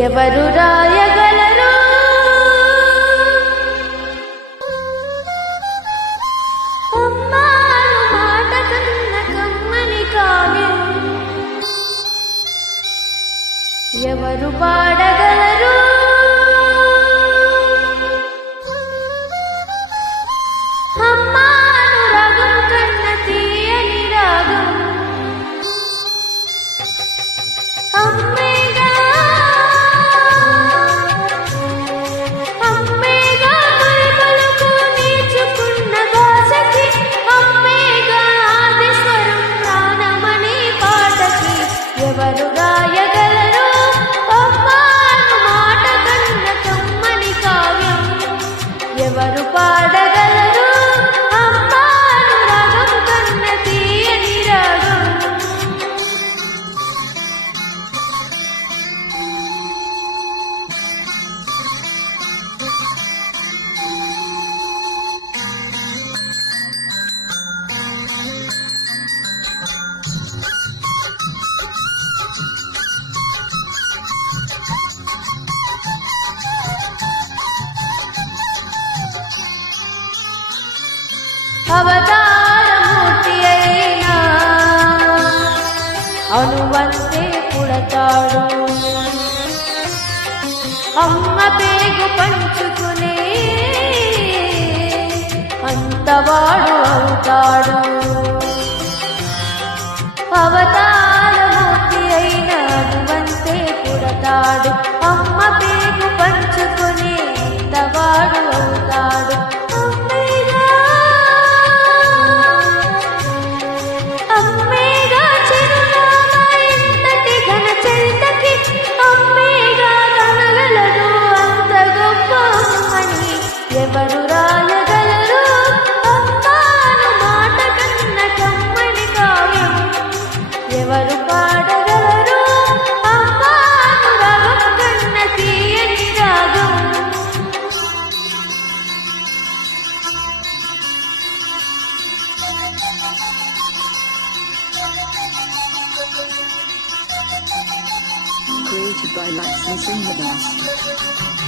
ఎవరు రాయగలరు అమ్మాను మాట కన్న కమ్మని కావ్యం ఎవరు పాడగలరు అమ్మాను రాగం కన్న తీయని రాగం అమ్మేగా అమ్మేగా పలుకు నేర్చుకున్న భాషకి అమ్మేగా ఆది స్వరం ప్రాణమణి పాటకి ఎవరు రాయగలరు అమ్మాను మాట కన్న కమ్మని కావ్యం ఎవరు పాడగలరు అమ్మాను రాగం కన్న తీయని రాగం అవతారమూర్తి అయినా అనువంతే పుడతాడు అమ్మ పేగు పంచుకునే అంతవాడు అవుతాడు అవతారమూర్తి అయినా అనువంతే పుడతాడు అమ్మ పేగు పంచుకునే అంతవాడు అవుతాడు అమ్మేగా చిరునామా ఎంతటి ఘన చరితకి అమ్మేగా కనగలదు అంత గొప్ప అమ్మని ఎవరు రాయగలరు అమ్మాను మాట కన్న కమ్మని కావ్యం ఎవరు పాడగలరు అమ్మాను రాగం కన్న తీయని రాగం Created by Licensing the Best.